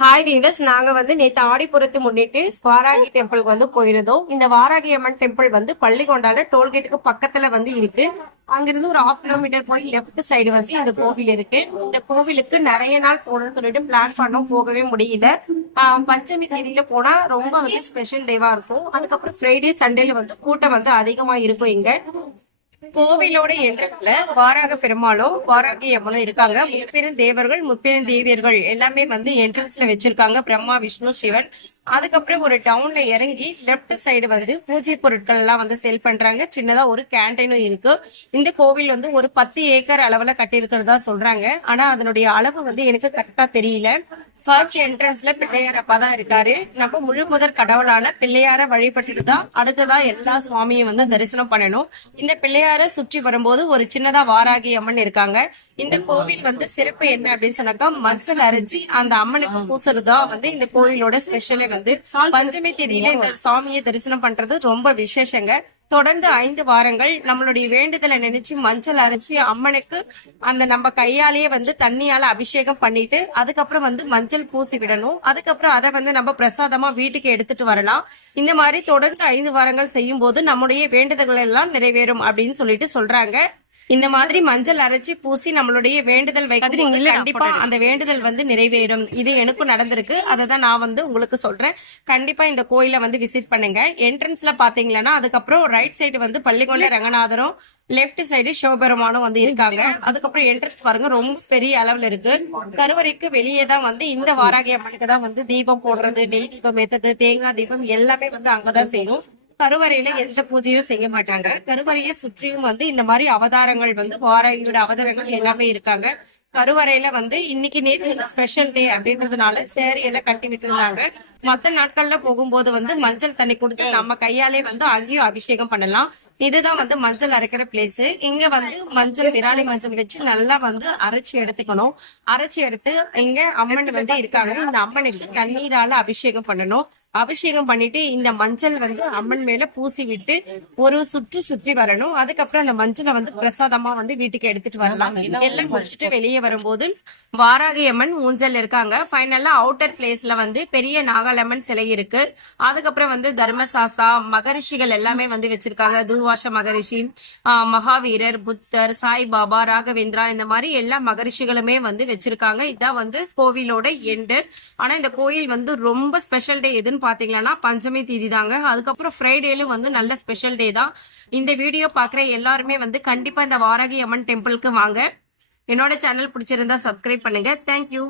Hi viewers, நாங்க நேத்து ஆடிப்புறத்தை முன்னிட்டு வாராகி டெம்பிளுக்கு போயிருந்தோம். இந்த வாராகி அம்மன் டெம்பிள் பள்ளிகொண்டால டோல்கேட்டுக்கு பக்கத்துல இருக்கு. அங்கிருந்து ஒரு 1/2 கிலோமீட்டர் போய் லெஃப்ட் சைடு இந்த கோவில் இருக்கு. இந்த கோவிலுக்கு நிறைய நாள் போகணும்னு சொல்லிட்டு பிளான் பண்ணோம், போகவே முடியல. பஞ்சமி தேதியில போனா ரொம்ப ஸ்பெஷல் டேவா இருக்கும். அதுக்கப்புறம் ஃப்ரைடே சண்டேல கூட்டம் அதிகமா இருக்கும். இங்க கோவிலோட என்ட்ரன்ஸ்ல வாராக பெருமாளும் வாராகி அம்மனும் இருக்காங்க. முப்பெரும் தேவர்கள் முப்பெரும் தேவியர்கள் எல்லாமே என்ட்ரன்ஸ்ல வச்சிருக்காங்க, பிரம்மா விஷ்ணு சிவன். அதுக்கப்புறம் ஒரு டவுன்ல இறங்கி லெப்ட் சைடு பூஜை பொருட்கள் எல்லாம் சேல் பண்றாங்க. சின்னதா ஒரு கேண்டீனும் இருக்கு. இந்த கோவில் ஒரு 10 ஏக்கர் அளவுல கட்டியிருக்கிறதா சொல்றாங்க. ஆனா அதனுடைய அளவு எனக்கு கரெக்டா தெரியல. ஃபர்ஸ்ட் என்ட்ரன்ஸ்ல பிள்ளையார் அப்பா தான் இருக்காரு. நம்ம முழு முதற் கடவுளான பிள்ளையார வழிபட்டுட்டு தான் அடுத்ததான் எல்லா சுவாமியும் தரிசனம் பண்ணணும். இந்த பிள்ளையார சுற்றி வரும்போது ஒரு சின்னதா வாராகி அம்மன் இருக்காங்க. இந்த கோவில் சிறப்பு என்ன அப்படின்னு சொன்னாக்கா, மஞ்சள் அரைச்சி அந்த அம்மனுக்கு பூசுறதுதான் இந்த கோவிலோட ஸ்பெஷலே. பஞ்சமி தேதியில இந்த சாமியை தரிசனம் பண்றது ரொம்ப விசேஷங்க. தொடர்ந்து 5 வாரங்கள் நம்மளுடைய வேண்டுதலை நினைச்சு மஞ்சள் அரைச்சி அம்மனுக்கு அந்த நம்ம கையாலேயே தண்ணியால அபிஷேகம் பண்ணிட்டு அதுக்கப்புறம் மஞ்சள் பூசி விடணும். அதுக்கப்புறம் அதை நம்ம பிரசாதமா வீட்டுக்கு எடுத்துட்டு வரலாம். இந்த மாதிரி தொடர்ந்து 5 வாரங்கள் செய்யும் போது நம்முடைய வேண்டுதல்கள் எல்லாம் நிறைவேறும் அப்படின்னு சொல்லிட்டு சொல்றாங்க. இந்த மாதிரி மஞ்சள் அரைச்சி பூசி நம்மளுடைய வேண்டுதல் வைக்கிறது கண்டிப்பா அந்த வேண்டுதல் நிறைவேறும். இது எனக்கும் நடந்திருக்கு. அதை தான் நான் உங்களுக்கு சொல்றேன். கண்டிப்பா இந்த கோயில விசிட் பண்ணுங்க. என்ட்ரன்ஸ்ல பாத்தீங்கன்னா அதுக்கப்புறம் ரைட் சைடு பள்ளிகொண்ட ரங்கநாதரும், லெப்ட் சைடு சிவபெருமானும் இருக்காங்க. அதுக்கப்புறம் என்ட்ரன்ஸ் பாருங்க, ரொம்ப பெரிய அளவுல இருக்கு. கருவறைக்கு வெளியே தான் இந்த வாராகி அம்மனுக்கு தான் தீபம் போடுறது, நெய் தீபம் ஏத்தது, தேங்காய் தீபம் எல்லாமே அங்கதான் செய்யணும். கருவறையில எந்த பூஜையும் செய்ய மாட்டாங்க. கருவறையை சுற்றியும் இந்த மாதிரி அவதாரங்கள் வாராகியோட அவதாரங்கள் எல்லாமே இருக்காங்க. கருவறையில இன்னைக்கு நேற்று ஸ்பெஷல் டே அப்படின்றதுனால சேரி எல்லாம் கட்டி விட்டுருந்தாங்க. மத்த நாட்கள்ல போகும்போது மஞ்சள் தண்ணி கொடுத்து நம்ம கையாலே அங்கேயும் அபிஷேகம் பண்ணலாம். இதுதான் மஞ்சள் அரைக்கிற பிளேஸ். இங்க மஞ்சள் விராலி மஞ்சள் வச்சு நல்லா அரைச்சி எடுத்துக்கணும். அரைச்சி எடுத்து இங்க அம்மன் இருக்காங்க. இந்த அம்மனுக்கு தண்ணீரால அபிஷேகம் பண்ணணும். அபிஷேகம் பண்ணிட்டு இந்த மஞ்சள் அம்மன் மேல பூசி விட்டு ஒரு சுற்றி வரணும். அதுக்கப்புறம் அந்த மஞ்சளை பிரசாதமா வீட்டுக்கு எடுத்துட்டு வரலாம். எல்லாம் முடிச்சுட்டு வெளியே வரும்போது வாராகி அம்மன் ஊஞ்சல் இருக்காங்க. ஃபைனலா அவுட்டர் பிளேஸ்ல பெரிய நாகாலம்மன் சிலை இருக்கு. அதுக்கப்புறம் தர்மசாஸ்தா மகரிஷிகள் எல்லாமே வச்சிருக்காங்க. வாஷ மகரிஷி, மகாவீரர், புத்தர், சாய் பாபா, ராகவேந்திரா, இந்த மாதிரி எல்லா மகரிஷிகளுமே வச்சிருக்காங்க. இதான் கோவிலோட எண்டு. ஆனா இந்த கோயில் ரொம்ப ஸ்பெஷல் டே எதுன்னு பாத்தீங்கன்னா பஞ்சமி தேதி தாங்க. அதுக்கப்புறம் ஃப்ரைடேலும் நல்ல ஸ்பெஷல் டே தான். இந்த வீடியோ பாக்குற எல்லாருமே கண்டிப்பா இந்த வாராகி அம்மன் டெம்பிளுக்கு வாங்க. என்னோட சேனல் பிடிச்சிருந்தா சப்ஸ்கிரைப் பண்ணுங்க. தேங்க்யூ.